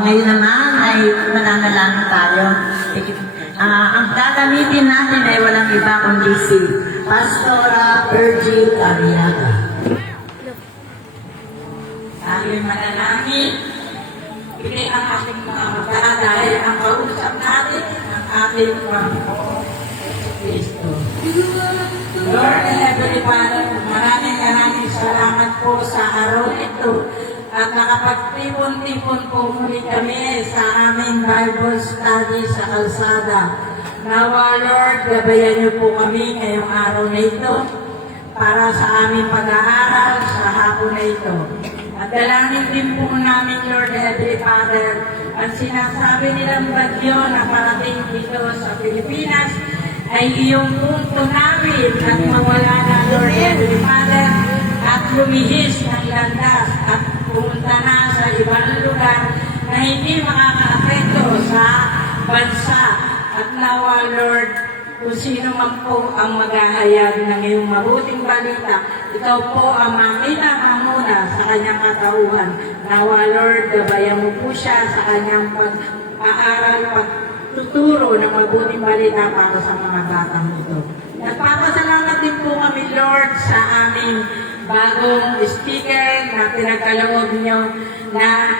Ngayon naman ay mananalangin tayo. Ang gagamitin natin ay walang iba kundi si Pastora Virgil Arriaga. Dahil manalangin, hindi ang ating mga magdaan dahil ang kausap natin ang ating Panginoon Kristo. Lord and Heavenly Father, maraming salamat po sa araw ito at nakapagtipon-tipon po muli kami sa aming Bible study sa kalsada. Nawa Lord, gabayan niyo po kami ngayong araw na ito para sa aming pag-aaral sa hapon na ito. At dalangin din po namin, Lord Heavenly Father, ang sinasabi nilang bagyo na parating dito sa Pilipinas ay iyong punto namin at mawala na, Lord Heavenly Father, at lumihis ng landas at pumunta na sa ibang lugar na hindi makakaapekto sa bansa. At nawa, Lord, kung sino man po ang maghahayag ng iyong mabuting balita, ikaw po ang makinamamuna sa kanyang katauhan. Nawa, Lord, gabayan mo po siya sa kanyang pag-aaral, pagtuturo ng mabuting balita para sa mga batang ito. Nagpapasalamat din po kami, Lord, sa aming bagong speaker na pinagkaloob nyo na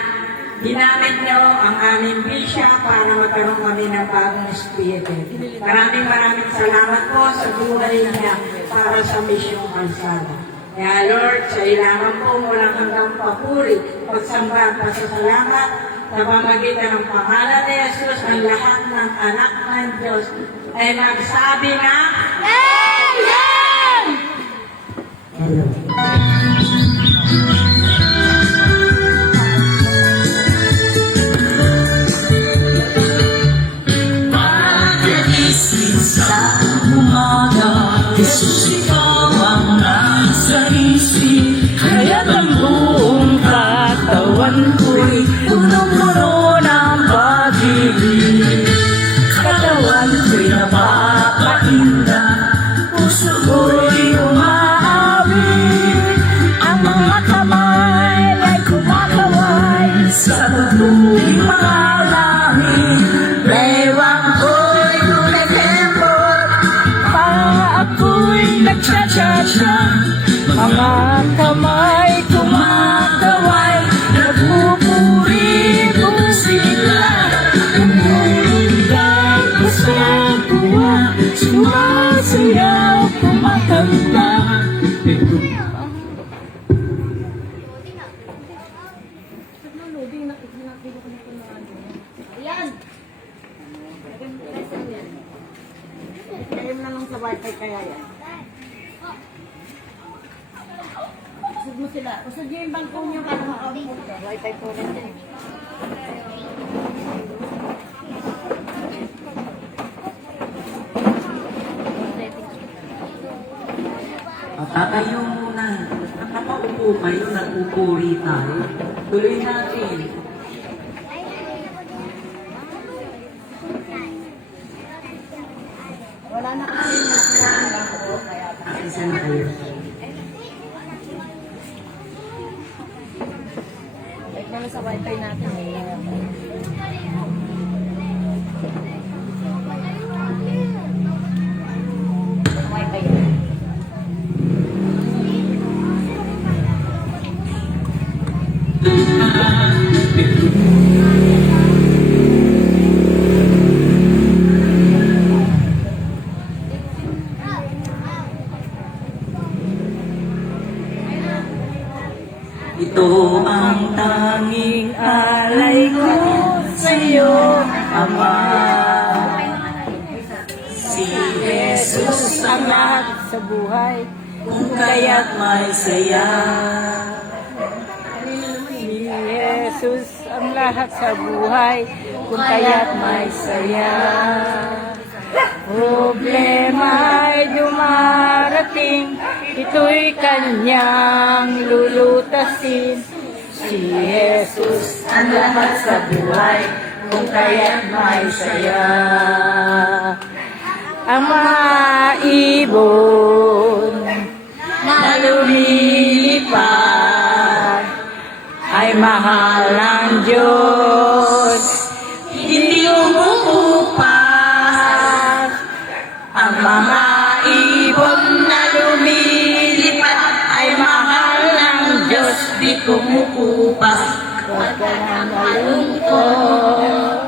ginamit nyo ang aming bishop para magkaroon kami ng bagong speaker. Maraming salamat po sa buhay niya para sa misyong kalsada. Kaya Lord, sa ilangan po walang hanggang papuri, pagsamba at pasasalamat sa pamagitan ng pangalan ni Jesus, ang lahat ng anak ng Diyos ay magsabi na Amen! Pag-iisip sa umaga, Jesus, ikaw ang nasa isip, kaya't ang buong katawan ko'y punong-puno ng pag-ibig. Katawan ko'y napapainda, puso ko'y umaawit, ang mga kamay ay kumakaway sa pagluling mga langit. Bewang ko'y kumikembot, para ako'y nagtsatsa-tsa, mga kamay kumakaway, nagpupuri po sila. Umulundag ko sa buwa, sumasayaw, kumakanta. Ayan! Kaya mo na lang sa wifi kaya yan. Usod mo sila. Usod nyo yung bangko nyo para makapunta. Wifi po rin din. Tatayo muna. Nakapaupo kayo, nagpupuri tayo. Tuloy natin. Wala na kasi yung bangko. Kaya Isa na kayo. like naman sa wifi natin. Wifi. Ito ang tanging alay ko sa iyo, Ama. Si Jesus ang lahat Sa buhay. kung kaya't may saya. Si Jesus ang lahat sa buhay, kung kaya't may saya. Problema ay dumarating, ito'y kanyang lulutasin. Si Jesus ang lahat sa buhay, kung kaya't may saya. Ang mga ibon na lumilipad ay mahal ng Diyos. mga ibon na lumilipad ay mahal ng Diyos, di kumukupas. Huwag ka na malungkot.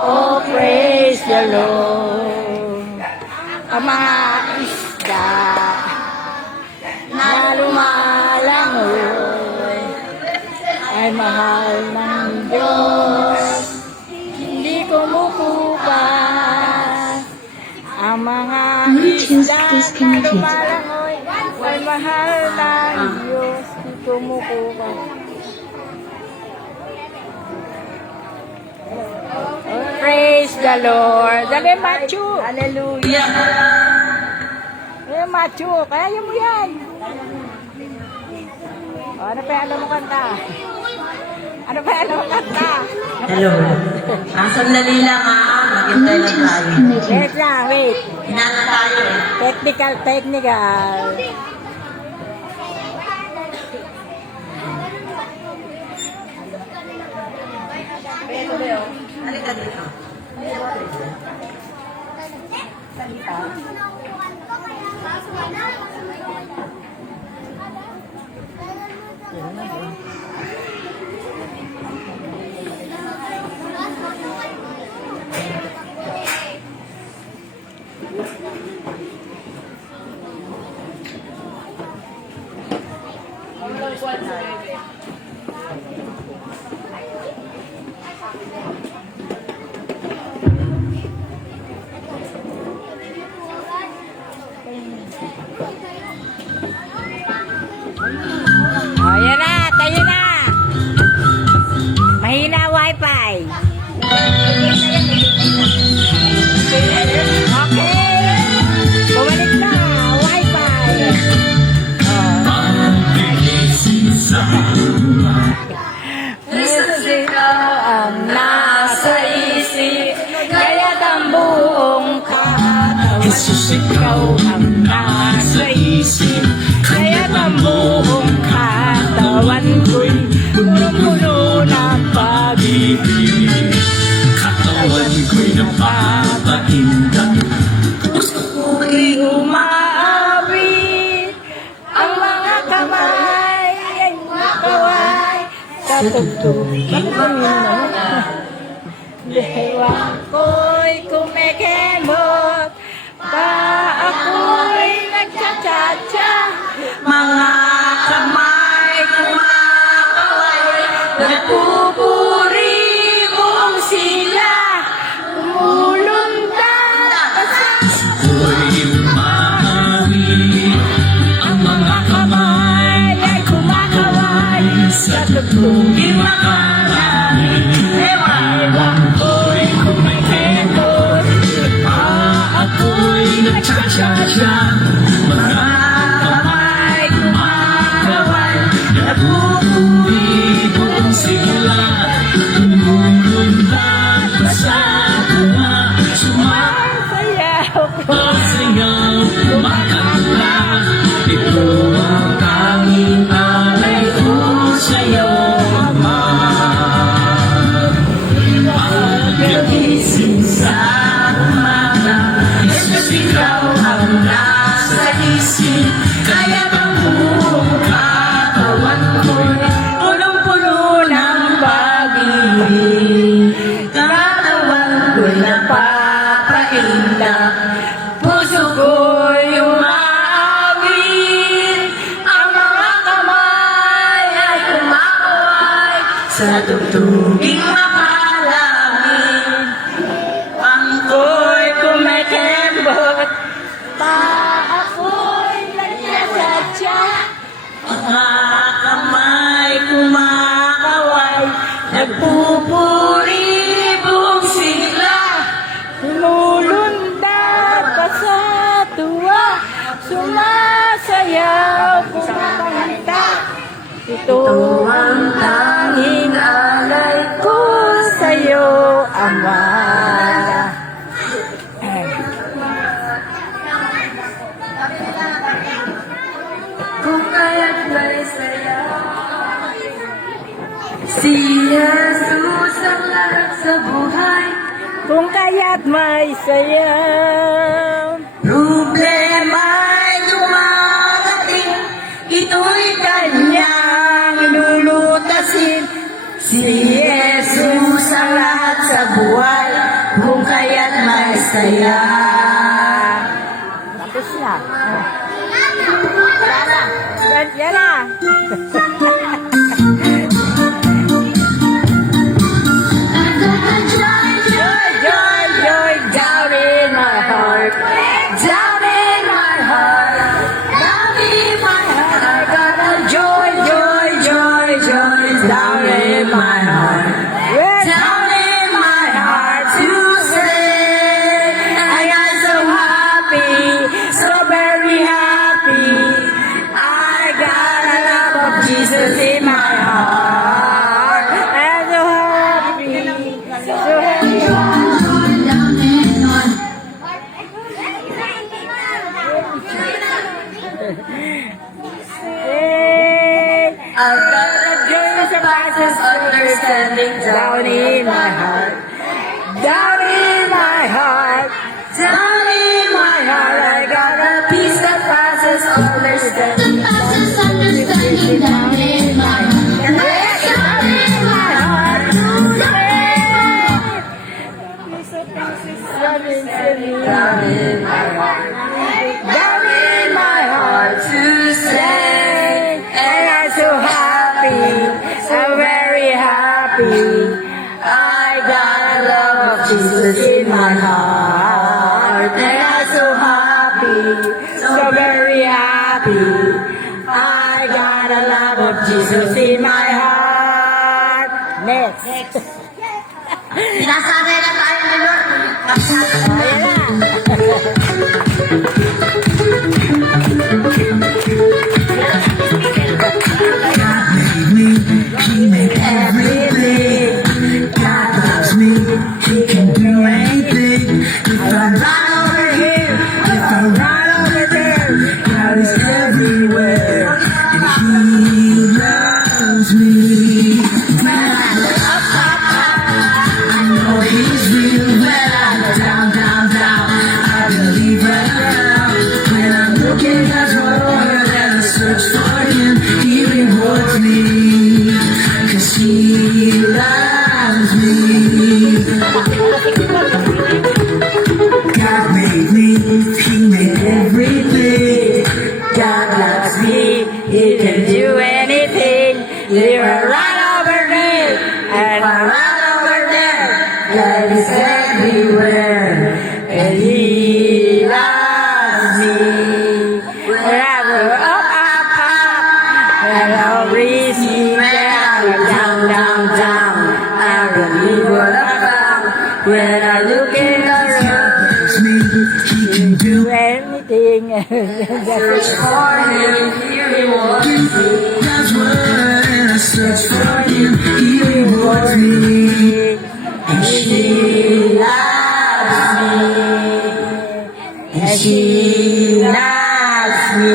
Oh, praise the Lord. Ang mga isda na lumalangoy ay mahal ng Diyos, hindi kumukupas. Ang mga isda na lumalangoy ay mahal ng Diyos, hindi kumukupas. Praise the Lord. Dali, Matthew. Hallelujah. Eh, Matthew, kaya mo yan. O, ano pa yung alam mo kanta? Ano pa yung alam mo kanta? Hello. Sandali lang maghintay lang tayo. Wait lang, wait. Hinana tayo Technical. Halika dito. O, yan na, tayo na. Mahina wifi. Okay. Bumalik na, wifi. Jesus, ikaw ang nasa isip, kaya't ang buong katawan. Jesus, ikaw ang nasa isip, kaya't ang buong katawan ko'y puno ng pag-ibig. Katawan ko'y napapaindak. Puso ko'y umaawit, ang mga kamay ay makaway sa tugtugin ng dewa ko'y kumikemot, pa ako'y nagtsatsa-tsa. Mga kamay kumakaway, nagpupuri mong sila. Umulundan Ko'y umaawit, ang mga kamay ay kumakaway sa tugtugin makarami. Ewan ko'y kumikemot, pa ako'y nagtsatsa-tsa. Mga kamay kumakaway, nagpupuri mong sila. Umulundan pa sa tuwa, sayaw ko. sumasayaw, kumakanta. Ito ang tanging alay ko sa'yo, Ama. Pagkagising sa umaga, Jesus, ikaw ang nasa isip, kaya ang buong katawan ko'y Punong-puno ng pag-ibig, katawan ko'y napapaindak, puso ko'y umaawit, ang mga kamay ay kumakaway sa tugtuging mapalamig. Ang ko'y kumikembot, Pa ako'y nagtsatsa-tsa. mga kamay kumakaway, nagpupuri buong sigla. Lumulundag pa sa tuwa, sumasayaw, kumakanta. Ito ang tanging alay ko sa'yo, Ama. Kung kaya't may saya, si Jesus ang lahat sa buhay. Kung kaya't may saya, Joy, joy, down in my heart. Down in my heart. Down in my heart. I got a joy, joy, joy, joy down in my heart. Down in my heart to say I got so happy, so very happy. I got a love of Jesus in my heart. I'm so happy, so happy. I've got a joy that surpasses understanding down in my heart. Down in my heart. Down in my heart. I got a peace that passes understanding. Down in my heart. Down in my heart. Peace that passes understanding. Down in my heart. Down in my heart to say, and I'm so happy, so very happy. I got a love of Jesus in my heart, and I'm so happy, so very happy. I got a love of Jesus in my heart. Next. Sinasanay na tayo ni Lord. Ayan na. He made everything. God loves me. He can do anything. If I run over here, if I run over there, God is everywhere, and He loves me. When I look up, I know He's real. When I look down, I believe right now. When I'm looking at Lord and I search for Him, He rewards me. 'Cause He loves me. God made me, He made everything. God loves me, He can do anything. You're right over there, and I'm right over there. God is everywhere, and He loves me. Wherever up, and I'll reach me wherever down. I believe what I found when I look in the room. Loves me, He can do Anything. search for Him, He rewards me. God's word, and I search for Him, He rewards me. And He loves me, And He loves me.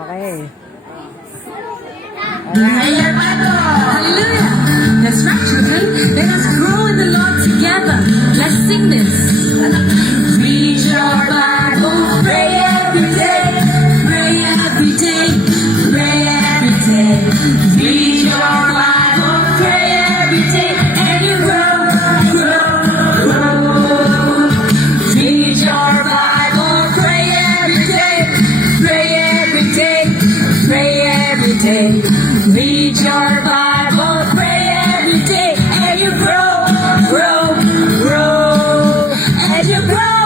Okay. Hallelujah. That's right, children. Let us grow in the Lord together. Let's sing this. Read your Bible, pray every day. Pray every day. Pray every day. Read your Bible, pray every day, and you grow. Read your Bible, pray every day. Pray every day. Pray every day. Read your Bible, pray every day, and you grow, and you grow.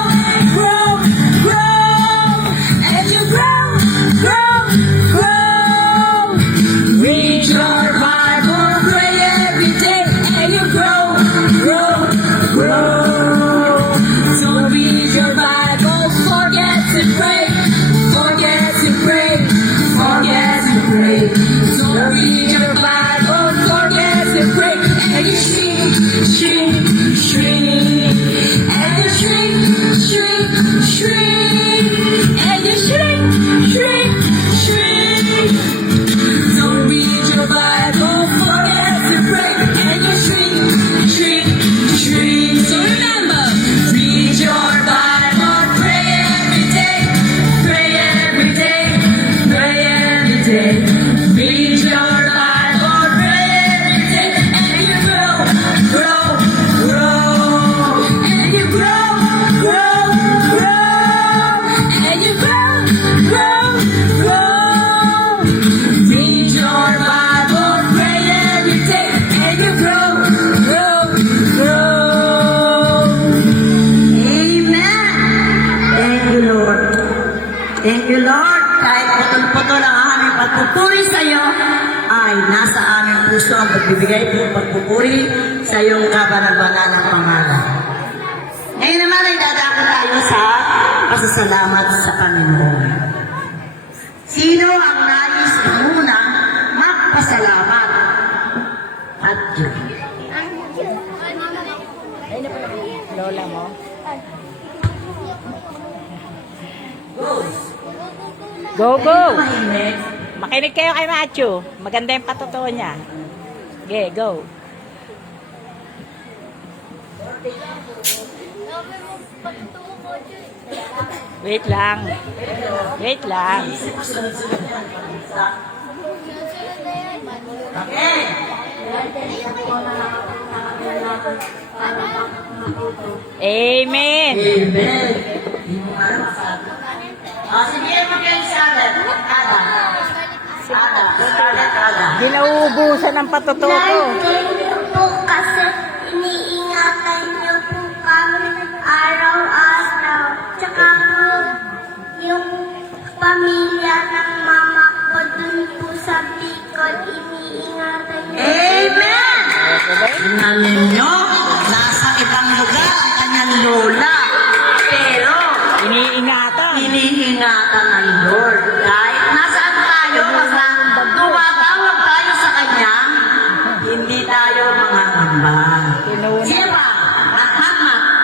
Thank you, Lord. Kahit putol-putol ang aming pagpupuri sa iyo, ay nasa aming puso ang pagbibigay ng pagpupuri sa iyong kabanal-banal ng pangalan. Ngayon naman ay dadako tayo sa pasasalamat sa Panginoon. Sino ang nais munang magpasalamat? At yun. Lola mo. Go, go! Mahinig. Makinig kayo kay Matthew. Maganda yung patutuo niya. Okay, go. Wait lang. Wait lang. Okay. Amen. Amen. Hindi mo nga masabi. Sige, mag-kain sa atin. Ada. Ginauubusan ng patutuo ko. Thank you po kasi iniingatan niyo po kami araw-araw. Tsaka po yung pamilya ng mama ko dun po sa Bicol, iniingatan niyo. Amen! Tingnan ninyo, nasa ibang lugar ang kanyang lola. Pero, iniingatan ng Lord. Kahit nasaan tayo, basta tumatawag tayo sa Kanya, hindi tayo mangangamba. Sira,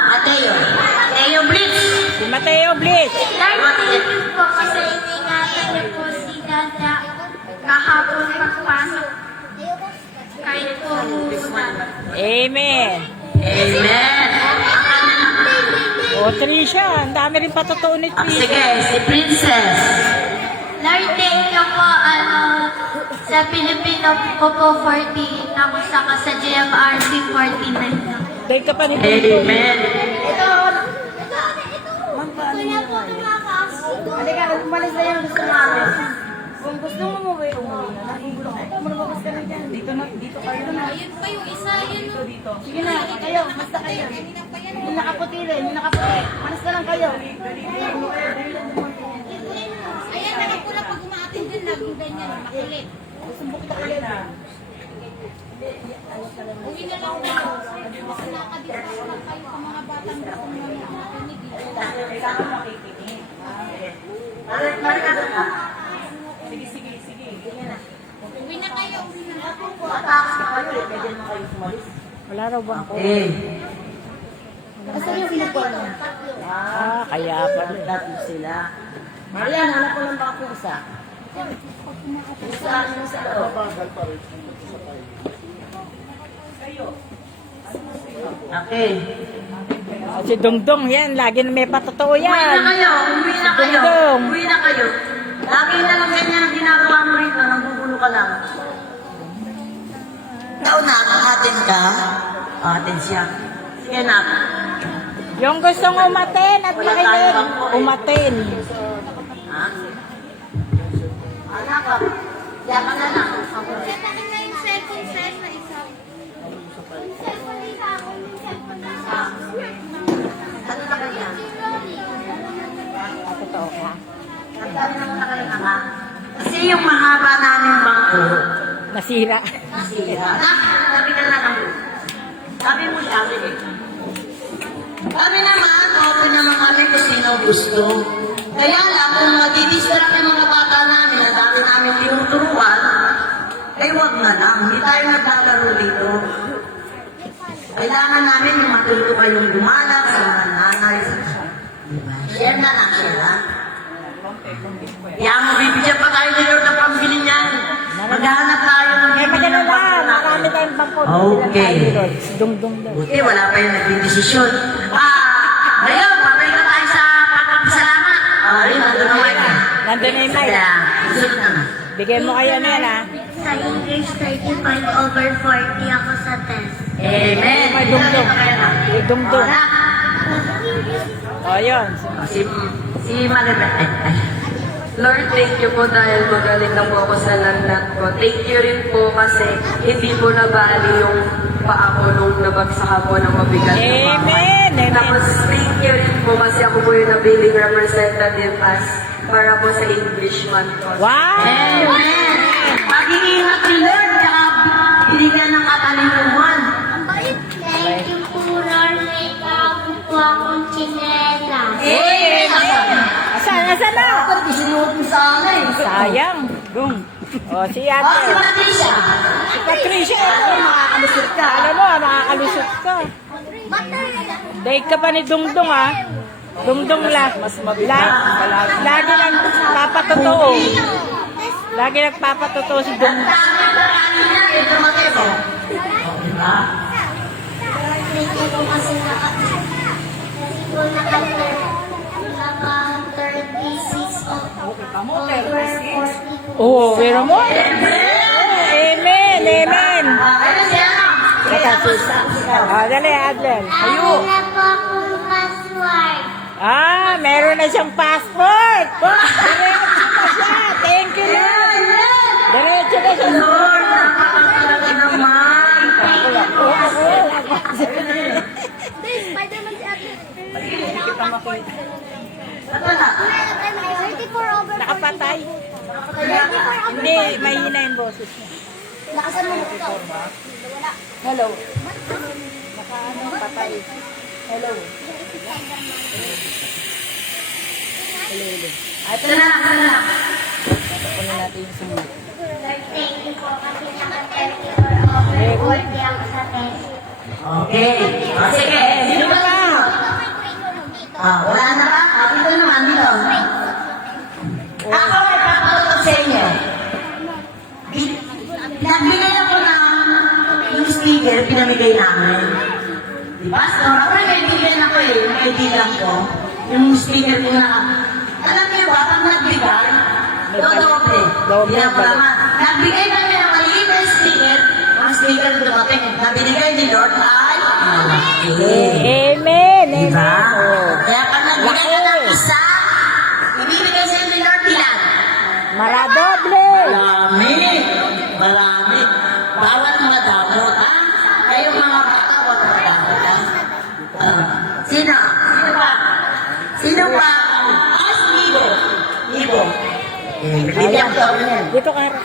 Mateo. Mateo Blitz. Si Mateo Blitz. Lord, thank you po kasi iniingatan niyo po si Dada kahapon pagpasok. Kahit po umuulan. Amen. Amen. Ang kanyang O, Tricia, ang dami rin patutuo ni Tricia. sige, si Princess. Lord, thank you po, sa Pilipino po po 48 ako saka sa JMRC 49. Dahil ka pa ni Tricia. Amen. Halika, umalis na yung gusto namin. Kung gusto mo umuwi na. Kung lumabas ka na dyan. Dito kayo na. Ayun pa yung isa, yun. Dito. Sige na, kayo, basta kayo. Yung nakaputi rin, yung nakaputi. Manas na lang kayo. Ayan, nakapula pag umaatin din, laging ganyan, makulit. Sumbok na kayo na. Uwi na lang kayo. Nakadipras lang kayo sa mga batang gusto mo na makinig. Uwi na kayo, uwi na. Wala raw bang ko? Asan yung uniform? Kaya pala. Tatlo sila. Marian, hanap ko lang ba ako isa? Isa sa loob. Okay. Si Dongdong, yan. Lagi na may patutuo Uwi na yan. kayo. Uwi na kayo. Dongdong. Uwi na kayo. Lagi na lang ganyan ang ginagawa mo rito. Nanggugulo ka lang. Ikaw na, atin ka. Atin siya. Sige na. Yung gustong umaten at Wala makinig. tayong bangko eh. Umaten. Ha? Anak ka. Diyan ka na lang. Setakin na yung cellphone set na isa. Yung cellphone isa ako, yung cellphone na isa. Ano na kanya? Patutuo ka. Nagsabi na muna kayo na. Kasi yung mahaba namin bangko, Nasira. nasira. Sabi ka na lang. Sabi mo siya, sige. Kami naman, open naman kami kung sino gusto. Kaya lang, kung madidistract yung mga bata namin, ang dami namin tinuturuan, eh wag na lang. Hindi tayo naglalaro dito. Kailangan namin yung matuto kayong lumalak sa mga nanay. Diba? Share na lang, share ha? Kaya mo, bibigyan pa tayo ni Lord ng pambili niyan. Maghahanap tayo ng Eh, bibili maganda ng bangko lang. natin. Marami tayong bangko. Okay. Si Dongdong daw. Buti, wala pa yung nagdidesisyon. Ngayon, pabalik na tayo sa pagpapasalamat. Rin, nandun na mic. Nandun na yung mic. Kaya, sunod na na. Bigyan mo kayo na yan, ha? Sa English, 35/40 ako sa test. Amen. May Dongdong. May Dongdong. Wala. O, yun. Si Maribel. Ay. Lord, thank you po dahil magaling na po ako sa lagnat ko. Thank you rin po kasi hindi po nabali yung paa ko nung nabagsak ako ng mabigat na bahay. Amen. amen. Tapos thank you rin po kasi ako po yung nabiling representative as para po sa English month po. Wow! Amen. Mag-iingat ni Lord, tsaka binigyan ng katalinuhan. Thank you po, Lord. May bago po akong tsinelas. Asan na? Dapat isinuot mo sa akin. Sayang. Dung. O, si Oh, si ate. Patricia. Si Patricia. Makakalusot ka. Alam mo, nakakalusot ka. Daig ka pa ni Dungdung, ah. Dungdung la. Mas mabilang. Lagi lang papatotoo. Lagi nagpapatotoo si Dungdung. Thank you po kasi naka-36 over 40 po. Oo, pero mo? Amen, amen. Ano siya? Dali, Adlen. Ano na po akong password? Meron na siyang passport. Diretso na siya. Thank you, Lord. Diretso na siya. Lord, napakalaga naman. Spider-Man si Ate. Ano na? 34 over 40. Nakapatay. Hindi, mahina yung boses niya. Lakasan mo ito. Hello. Patay. Hello. Ito na, ito na. Tapunin natin yung sumunod. Thank you po kasi naka-34 over 40 ako sa test. Okay. Sige, sino ba na? Wala na ba? Ito naman, dito. Ako ay papatulog sa inyo. Nagbigay ako ng yung speaker, pinamigay namin. Diba? So, ako ay kaibigan ako eh, yung kaibigan ko. Yung speaker ko na, alam niyo ba, pag nagbigay, dodoble. Doble. Hindi ako naman. Nagbigay kami ng maliit na speaker, ang speaker dumating, na binigay ni Lord ay malaki. Amen. Diba? Amen. Kaya pag nagbigay ka ng isa, ibibigay sa'yo ni Lord ilan? Maradoble. Marami. Marami. Bawal madamot, ha? Kayong mga bata, huwag madamot, ha? Sino? Sino ba? Sino ba? Si Ibo. Ibo. Bibigyan ko. Dito ka harap.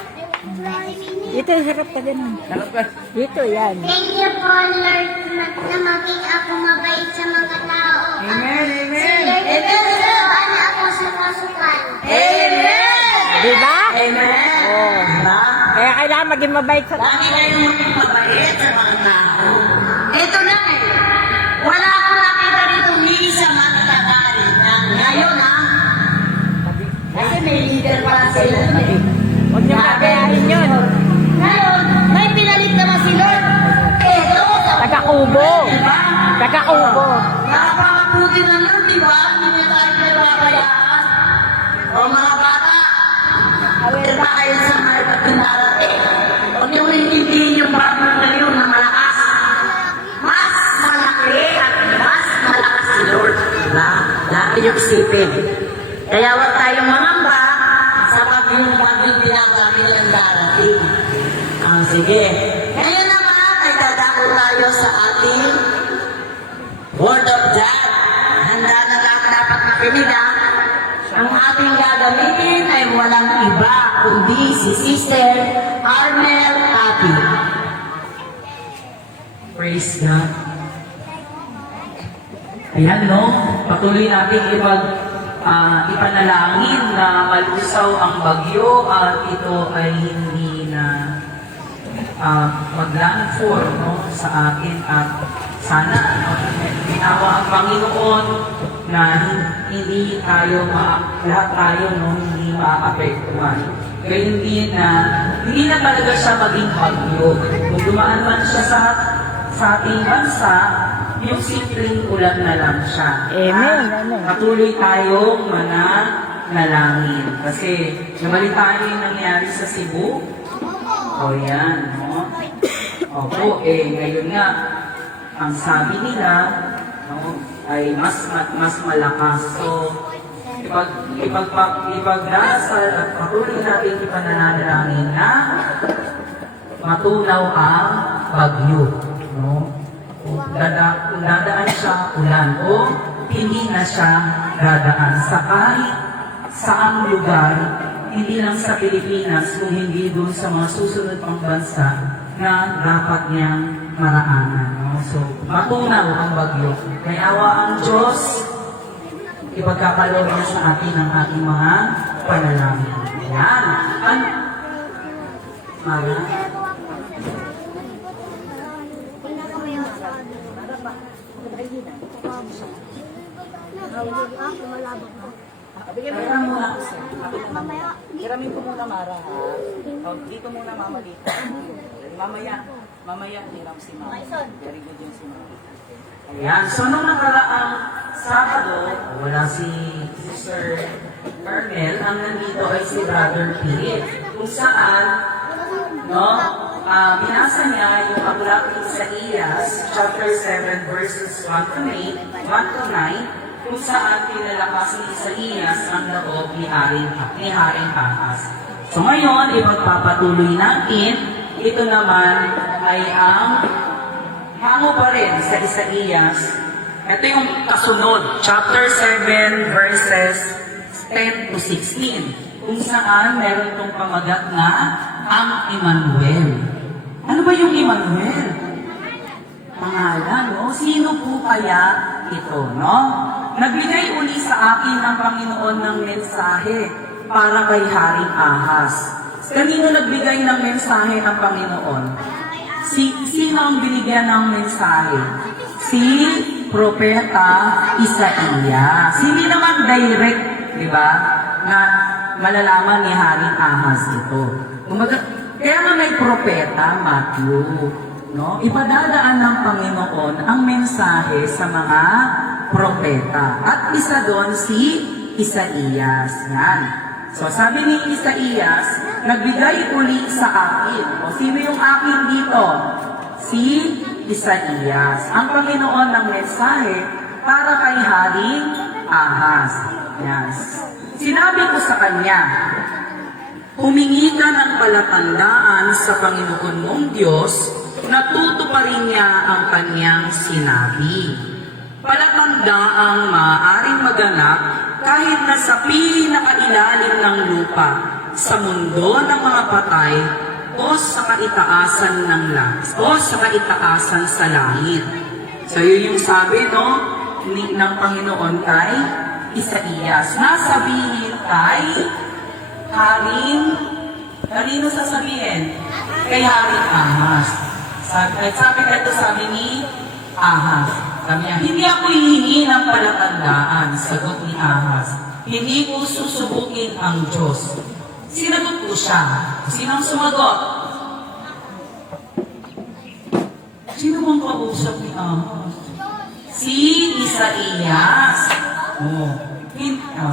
Dito harap ka din. Dito yan. Thank you po, Lord, na maging ako mabait sa mga tao. Amen, amen. Turuan ako sa pasukan. Amen. Diba? Amen. Oh. Diba? Kaya kailangan maging mabait sa Lagi kayong maging mabait sa mga tao. Ito na eh. Wala akong nakita dito ni isa magtagalit na ngayon ha. Kasi may leader para sa iyo eh. Huwag niyo kagayahin yun. Ngayon, may pinalit naman si Lord. Ito. Taga-Kubo. Diba? Taga-Kubo. Napakabuti na Lord, di ba? Hindi niya tayo pinabayaan. O mga bata, aware ba kayo sa mga pagkindarating? Huwag niyo intindihin yung bago kayo na malakas. Mas malaki at mas malakas si Lord. Diba? Lagi yung isipin. Kaya huwag tayong mangamba sa pagbilang namin ang darating. Sige. Ngayon naman ay dadako tayo sa ating Word of God. Handa na lang dapat makinig ha. Ang ating gagamitin ay walang iba kundi si Sister Armel Ati. Praise God. Ayan, no? Patuloy natin ipanalangin na malusaw ang bagyo at ito ay hindi na maglandfall no, sa atin at sana ginawa ang Panginoon na hindi tayo lahat tayo no, hindi maapektuhan. Gayun din na hindi na talaga siya maging bagyo. Kung dumaan man siya sa ating bansa, yung simpleng ulan na lang siya. Amen, At amen. patuloy tayong manalangin. Kasi nabalitaan yung nangyari sa Cebu. O yan, no? Opo, ngayon nga, ang sabi nila, no, ay mas malakas. So, ipagdasal at patuloy natin ipananalangin na matunaw ang bagyo. No? kung dadaan siya ulan o hindi na siya dadaan sa kahit saang lugar, hindi lang sa Pilipinas, kung hindi doon sa mga susunod pang bansa na dapat niyang maraanan. No? So, matunaw ang bagyo. Kaya awa ang Diyos, ipagkakalob niya sa atin ang ating mga panalangin. Yan. Mara? Kaya muna ako sir. Hiramin ko muna, Mara, ha? Dito muna, Mama, dito. Mamaya, hiram si Mama. Very good yun si Mama. Ayan. So, nung nakaraang Sabado, wala si Sister Carmel. Ang nandito ay si Brother Philip. Kung saan, no, binasa niya yung aklat ni Isaías, chapter 7, verses 1 to 9, kung saan pinalakas ni Isaías ang loob ni Haring Ahas. So ngayon, ipagpapatuloy natin, ito naman ay ang hango pa rin sa Isaías. Ito yung kasunod, chapter 7, verses 10 to 16, kung saan meron itong pamagat na ang Emmanuel. Ano ba yung Emmanuel? Pangalan, no? Sino po kaya ito, no? Nagbigay uli sa akin ng Panginoon ng mensahe para kay Haring Ahas. Kanino nagbigay ng mensahe ng Panginoon? Sino ang binigyan ng mensahe? Si Propeta Isaías. Hindi naman direct, di ba, na malalaman ni Haring Ahas ito. Kaya nga may propeta, Matthew, no? Ipadadaan ng Panginoon ang mensahe sa mga propeta. At isa doon si Isaías. Yan. So sabi ni Isaías, nagbigay uli sa akin. O sino yung akin dito? Si Isaías. Ang Panginoon ng mensahe para kay Haring Ahas. Yan. Sinabi ko sa kanya, humingi ka ng palatandaan sa Panginoon mong Diyos na tutuparin niya ang kanyang sinabi. Palatandaang maaaring maganap kahit na sa pinakailalim ng lupa, sa mundo ng mga patay, o sa kaitaasan ng langit, o sa kaitaasan sa langit. So yun yung sabi, no, ng Panginoon kay Isaías. Nasabihin kay kanino sasabihin? Kay Haring Ahas. Sabi ni Ahas. Sabi niya, hindi ako hihingi ng palatandaan, sagot ni Ahas. Hindi ko susubukin ang Diyos. Sinagot ko siya. Sinong sumagot? Sino bang kausap ni Ahas? Si Isaías.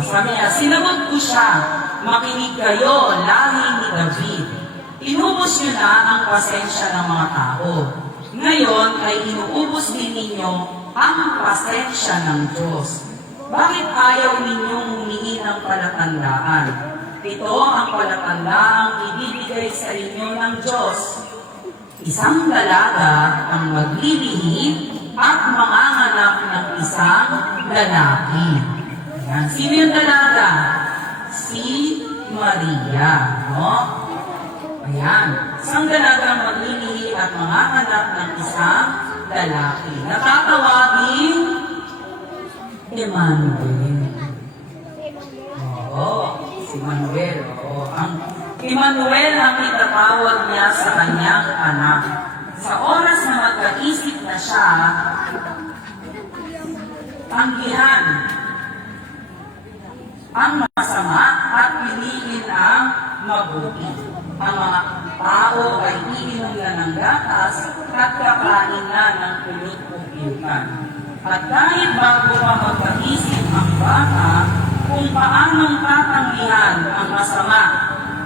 Sabi niya, sinagot ko siya. Makinig kayo, lahi ni David. Inubos niyo na ang pasensya ng mga tao. Ngayon ay inuubos din ninyo ang pasensya ng Diyos. Bakit ayaw ninyong humingi ng palatandaan? Ito ang palatandaang ibibigay sa inyo ng Diyos. Isang dalaga ang maglilihi at manganganak ng isang lalaki. Ayan. Sino yung dalaga? Si Maria, no? Ayan. Isang dalagang maglilihi at manganganak ng isang lalaki. Natatawagin Emmanuel. Oo, si Emmanuel. Oo. Ang Emmanuel ang itatawag niya sa kanyang anak. Sa oras na magkaisip na siya, tanggihan ang masama at piliin ang mabuti. Ang mga tao ay iinom na ng gatas at kakain na ng kulot o piutan. At kahit bago pa magkaisip ang bata kung paanong tatanggihan ang masama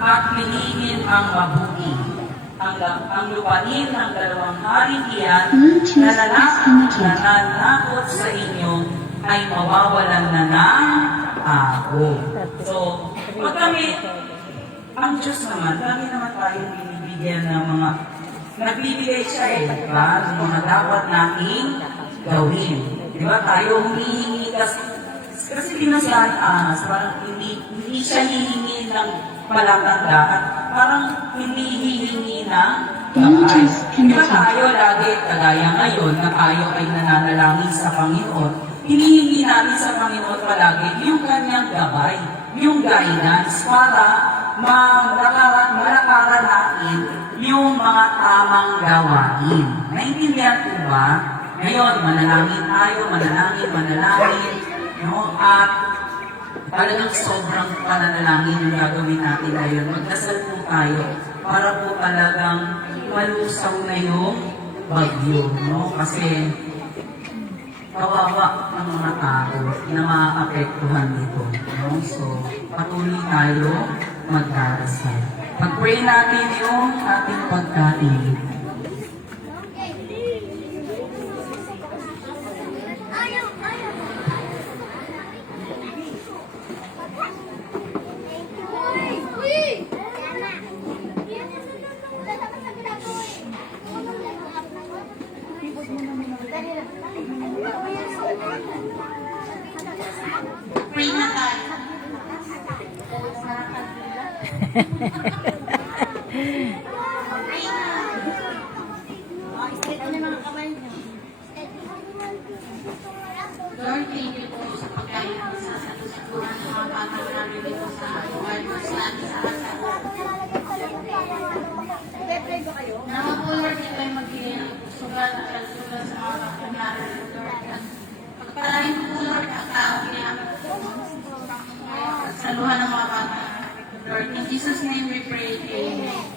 at piliin ang mabuti. Ang lupain ng dalawang haring iyan na nananakot sa inyo ay mawawalan na ng ako. So, pag kami, ang Diyos naman, lagi naman tayong binibigyan ng mga nagbibigay siya di ba? Ng mga dapat nating gawin. Di ba? Tayo humihingi kasi pinasyan, parang hindi siya hihingi ng palatandaan. Parang hindi hihingi ng gabay. Di ba tayo lagi, kagaya ngayon, na tayo ay nananalangin sa Panginoon, hinihingi natin sa Panginoon palagi yung kanyang gabay, yung guidance, para malakaran natin yung mga tamang gawain. Naintindihan po ba? Ngayon, manalangin tayo, manalangin, no? At talagang sobrang pananalangin yung gagawin natin ngayon. Magdasal po tayo para po talagang malusaw na yung bagyo, no? Kasi kawawa ang mga tao na maapektuhan nito, no? So, patuloy tayo magdarasal. Pag-pray natin yung ating pagkain. Pray na tayo. Lord, thank you po sa pagkain ng sasalusuhan ng mga bata namin dito sa Lord, sa ating sa asal. Nawa po, Lord, ito ay magbigay ng sugal at kalusugan sa mga bata namin, Lord. At pagpalain po, Lord, ang tao niya. Saluhan ng mga bata. Lord, in Jesus' name we pray. Amen.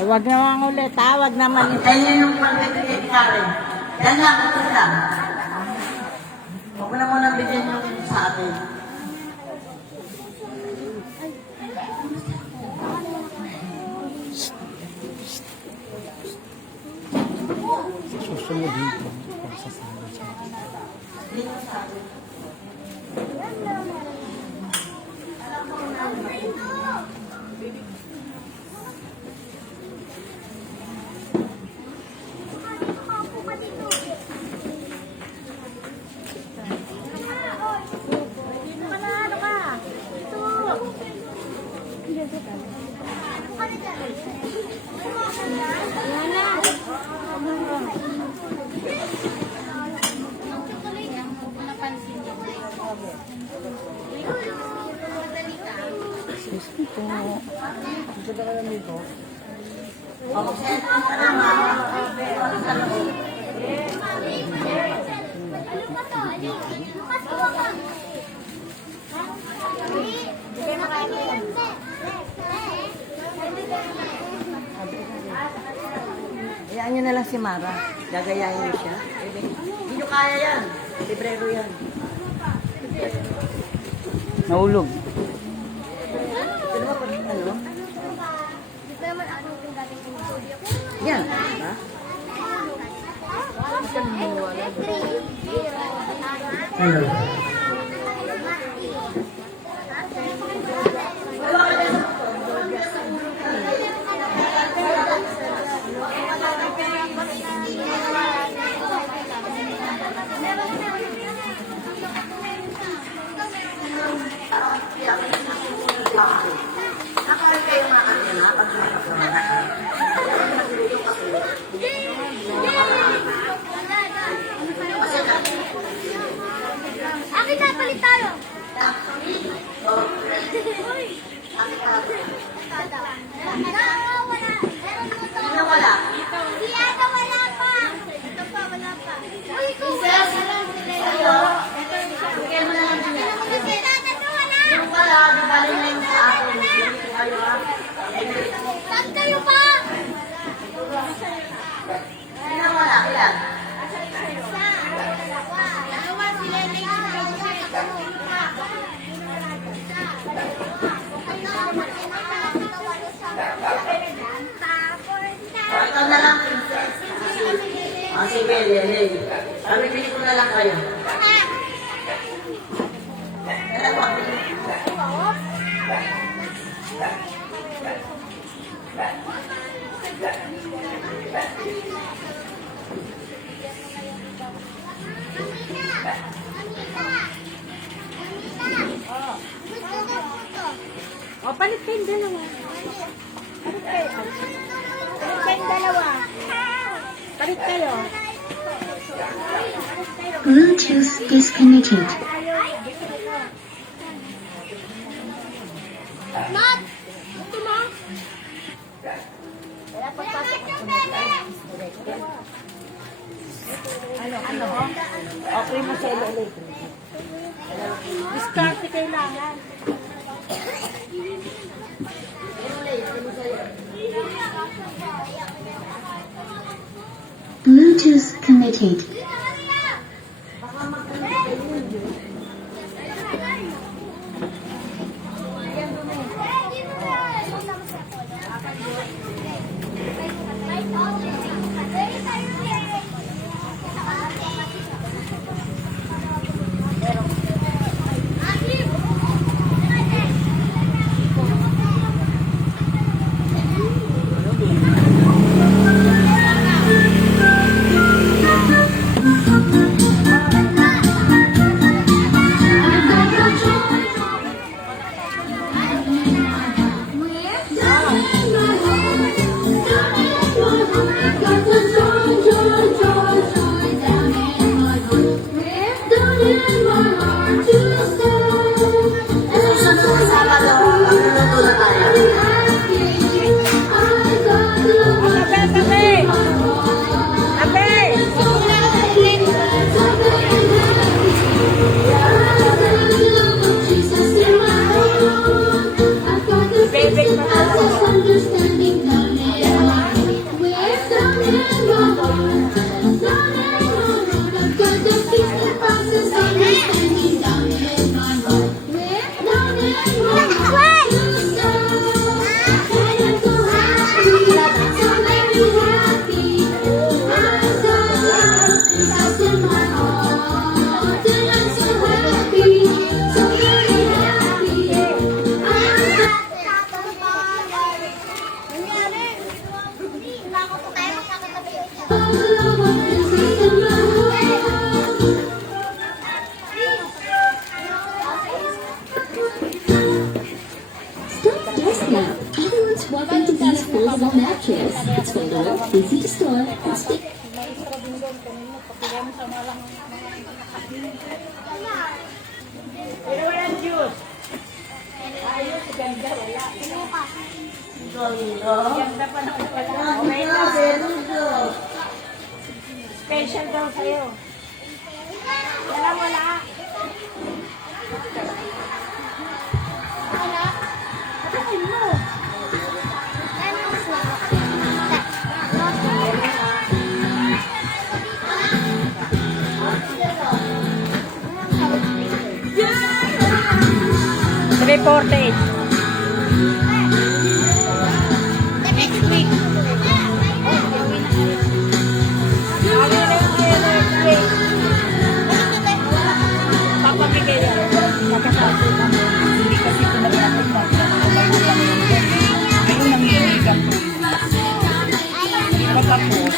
Wag naman ulit, wag naman. Kaya yung pagbibigay ni Karen. Yan lang, ito lang. Huwag mo na muna bigyan yung sa atin. Susunod dito. Hayaan nyo na lang si Mara. Gagayahin nyo siya. Hindi nyo kaya yan. Librero yan. Nahulog. Ano ba pag ano? Yan. Diba? Hello. Akin na, palit tayo. Nawala. Si Ada wala pa. Ito pa, wala pa. Uy, kuya. Hello. Bigyan mo na lang siya. Si Ada to wala. Yung pala, di ba rin lang sa akin. Dito kayo ha. Saan kayo pa? Sino nawala? Ilan? Dalawa sila na Ikaw na lang, princess. Sige, Lele. Pamibili ko na lang kayo. O, palit kayong dalawa. Palit kayo. Palit kayong dalawa. Palit kayo. Bluetooth disconnected. Not! Ito mo? Ano? Okay mo sa ulit. Discard kailangan. Bluetooth connected. Everyone's welcome to these foldable mattress. It's foldable, easy to store, and stick. Pero walang juice. Ayos, ganda, wala. Ganda pa naman wala. Okay na. Special daw sa'yo. Wala. Patayin mo. Reported. Next week. Papamigay yan. Nakasabi naman. Hindi kasi ito nag-atin na. Ngayon nangyayagam po. Pagkapos.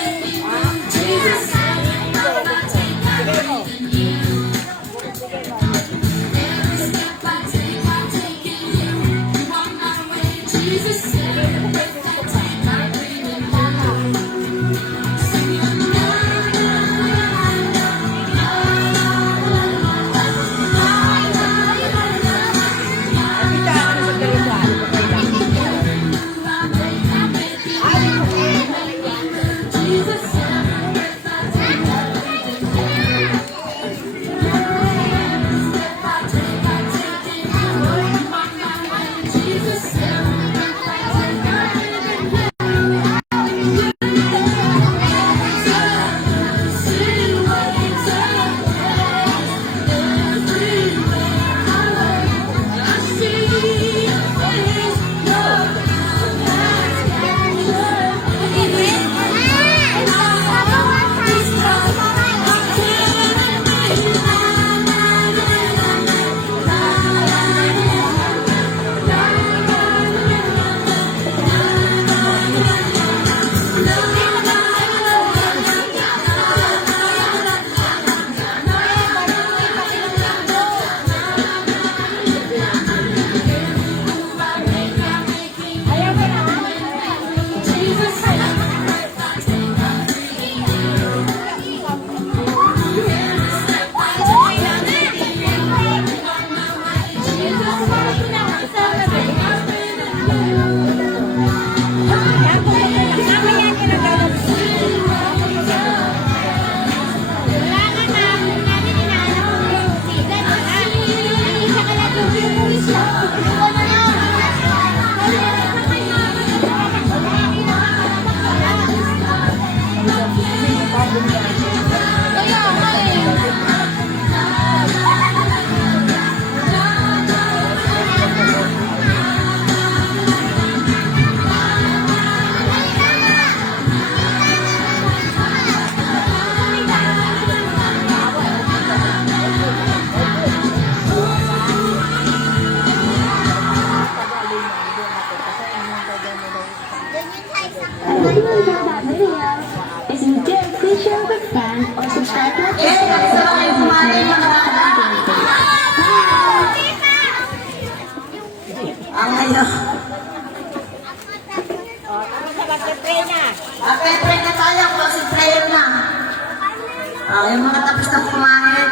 Sige mo. Yung mga tapos na kumain,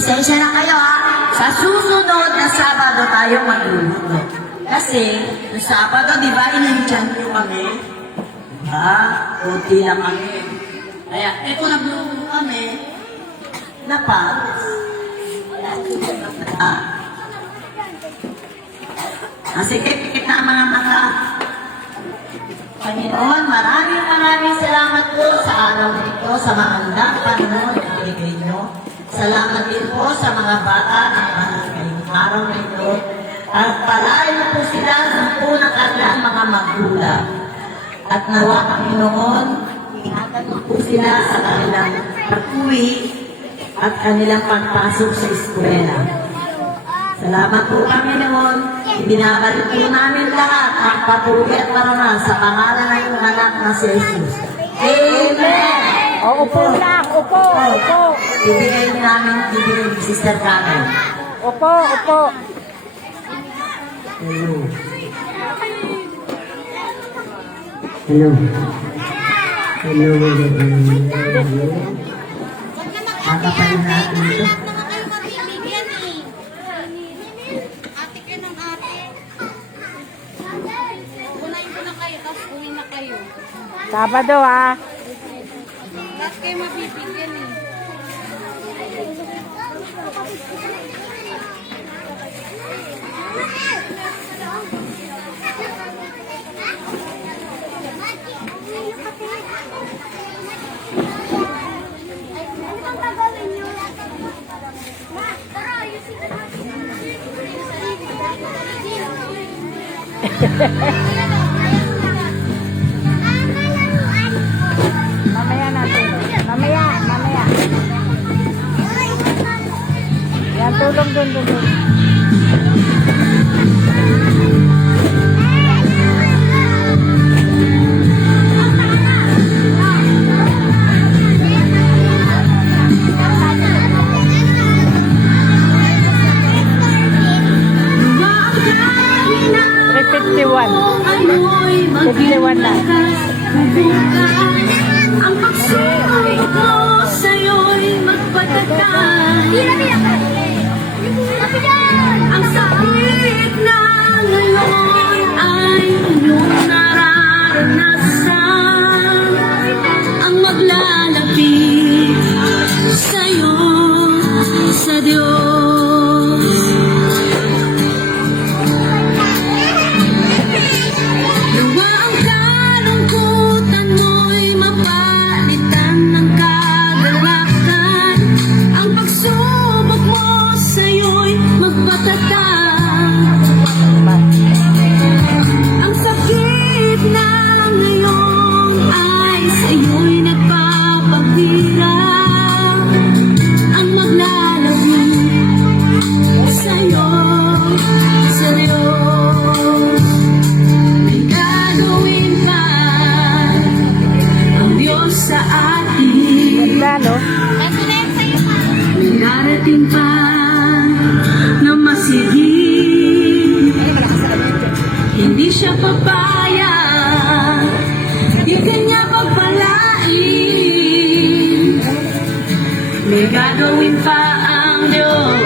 pasensya na kayo ha. Sa susunod na Sabado tayo magluluto. Kasi, yung Sabado, di ba, inintyan ko kami? Diba? Kunti lang kami. Kaya, eto nagluluto kami, sikip-sikip na ang mga mata. Panginoon, maraming salamat po sa araw na ito, sa magandang panahon na ibigay nyo. Salamat din po sa mga bata na ngayong araw na ito. At palain mo po sila sa po ng kanilang mga magulang. At nawa, Panginoon, ingatan mo po sila sa kanilang pag-uwi at kanilang pagpasok sa eskwela. Salamat po, Panginoon. Ibinabalik po namin lahat ang papuri at parangal sa pangalan ng iyong anak na si Jesus. Amen! O, upo lang. Upo. Ibigay namin ni Sister Karen. Upo. Hello. Hello. Kakapain natin ito. Sabado ha. Bakit kayo mabibigyan eh? Mamaya natin. Mamaya. Yan, tulong dun. Amoy 51 na. ang pagsubok mo sa'yo'y magpatatag. Ang sakit na ngayon ay iyong nararanasan. Ang maglalapit sa'yo sa Diyos. Nawa ang kalungkutan mo'y mapalitan ng kagalakan. Ang pagsubok mo sa'yo'y magpatatag. Ang sakit na ngayon ay sa'yo'y nagpapahirap. Ang maglalapit sa'yo sa Diyos. May gagawin pa ang Diyos sa atin. Ganda, no? May darating pa na masigit. Hindi siya papayag, di kanya pagpalain. May gagawin pa ang Diyos.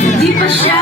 Hindi pa siya